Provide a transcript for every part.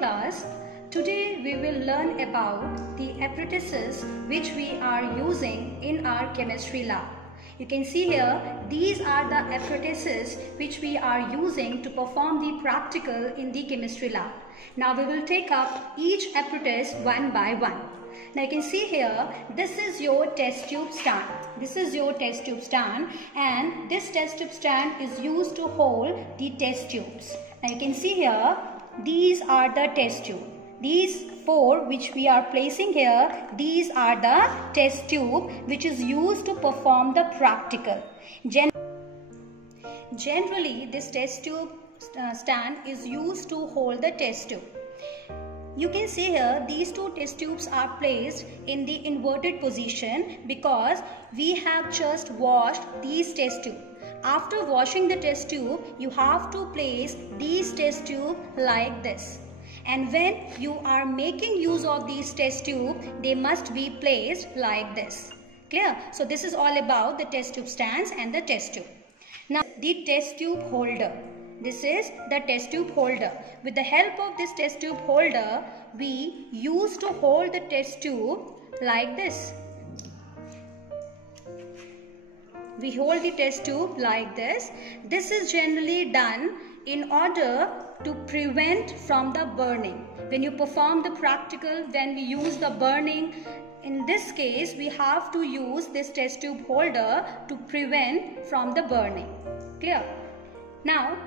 class. Today we will learn about the apparatuses which we are using in our chemistry lab. You can see here, these are the apparatuses which we are using to perform the practical in the chemistry lab. Now we will take up each apparatus one by one. Now you can see here, this is your test tube stand. This is your test tube stand, and this test tube stand is used to hold the test tubes. Now you can see here, these are the test tube. These four which we are placing here, these are the test tube which is used to perform the practical. Generally, this test tube stand is used to hold the test tube. You can see here, these two test tubes are placed in the inverted position because we have just washed these test tubes. After washing the test tube, you have to place these test tubes like this. And when you are making use of these test tubes, they must be placed like this. Clear? So this is all about the test tube stands and the test tube. Now the test tube holder. This is the test tube holder. With the help of this test tube holder, we used to hold the test tube like this. We hold the test tube like this. This is generally done in order to prevent from the burning. When you perform the practical, when we use the burning, in this case we have to use this test tube holder to prevent from the burning. Clear? Now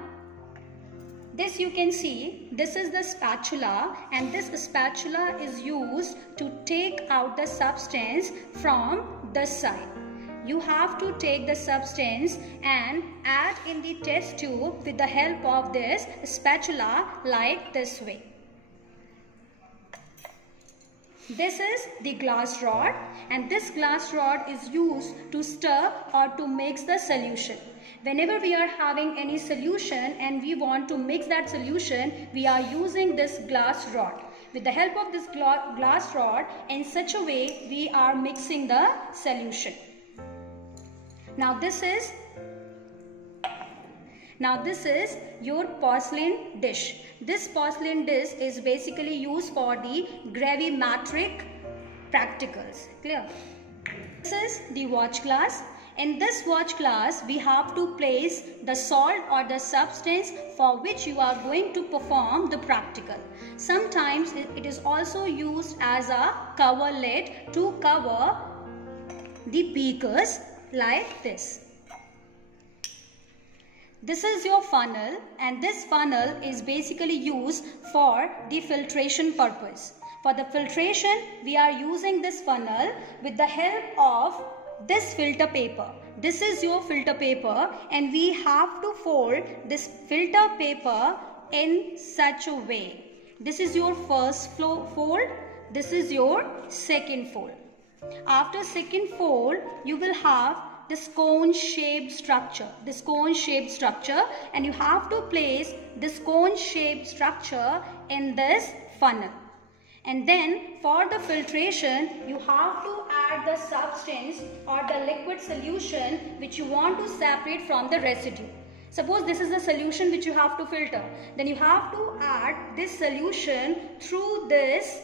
this you can see, this is the spatula, and this spatula is used to take out the substance from the side. You have to take the substance and add in the test tube with the help of this spatula like this way. This is the glass rod, and this glass rod is used to stir or to mix the solution. Whenever we are having any solution and we want to mix that solution, we are using this glass rod. With the help of this glass rod, in such a way we are mixing the solution. Now this is your porcelain dish. This porcelain dish is basically used for the gravimetric practicals. Clear? This is the watch glass. In this watch glass, we have to place the salt or the substance for which you are going to perform the practical. Sometimes it is also used as a cover lid to cover the beakers like this. This is your funnel, and this funnel is basically used for the filtration purpose. For the filtration, we are using this funnel with the help of this filter paper. This is your filter paper, and we have to fold this filter paper in such a way. This is your first fold. This is your second fold. After second fold, you will have this cone shaped structure. This cone shaped structure, and you have to place this cone shaped structure in this funnel. And then for the filtration, you have to add the substance or the liquid solution which you want to separate from the residue. Suppose this is the solution which you have to filter. Then you have to add this solution through this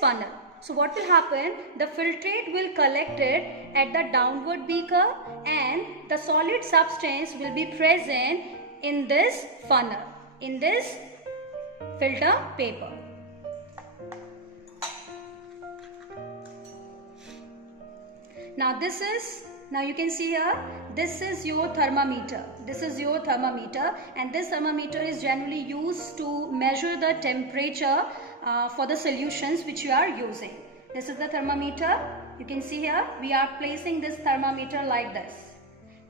funnel. So what will happen? The filtrate will collect it at the downward beaker, and the solid substance will be present in this funnel, in this filter paper. Now you can see here, this is your thermometer. This is your thermometer, and this thermometer is generally used to measure the temperature for the solutions which you are using. This is the thermometer. You can see here, we are placing this thermometer like this.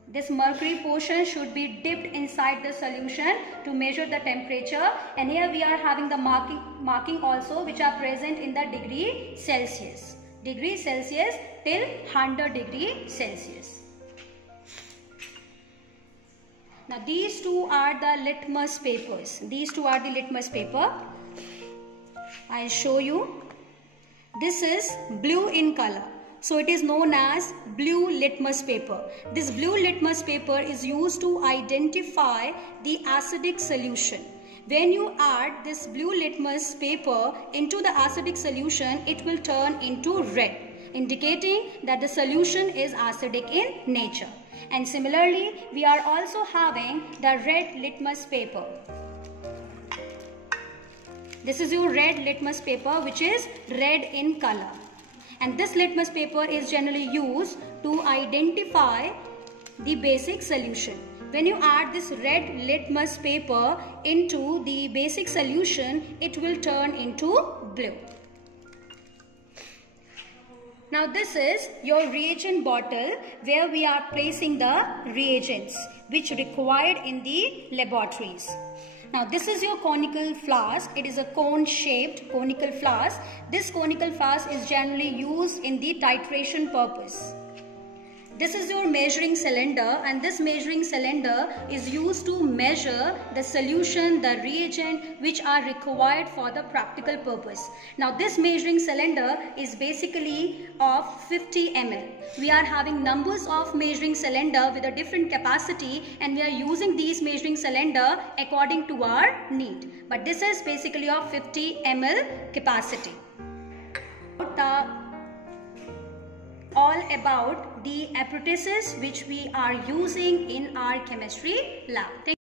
This mercury portion should be dipped inside the solution to measure the temperature, and here we are having the marking also which are present in the degree Celsius. Degree Celsius till 100 degree Celsius. Now these two are the litmus papers. These two are the litmus paper. I'll show you. This is blue in color. So it is known as blue litmus paper. This blue litmus paper is used to identify the acidic solution. When you add this blue litmus paper into the acidic solution, it will turn into red, indicating that the solution is acidic in nature. And similarly, we are also having the red litmus paper. This is your red litmus paper, which is red in color. And this litmus paper is generally used to identify the basic solution. When you add this red litmus paper into the basic solution, it will turn into blue. Now this is your reagent bottle where we are placing the reagents which required in the laboratories. Now this is your conical flask. It is a cone-shaped conical flask. This conical flask is generally used in the titration purpose. This is your measuring cylinder, and this measuring cylinder is used to measure the solution, the reagent which are required for the practical purpose. Now this measuring cylinder is basically of 50 ml. We are having numbers of measuring cylinder with a different capacity, and we are using these measuring cylinder according to our need. But this is basically of 50 ml capacity. All about the apparatuses which we are using in our chemistry lab.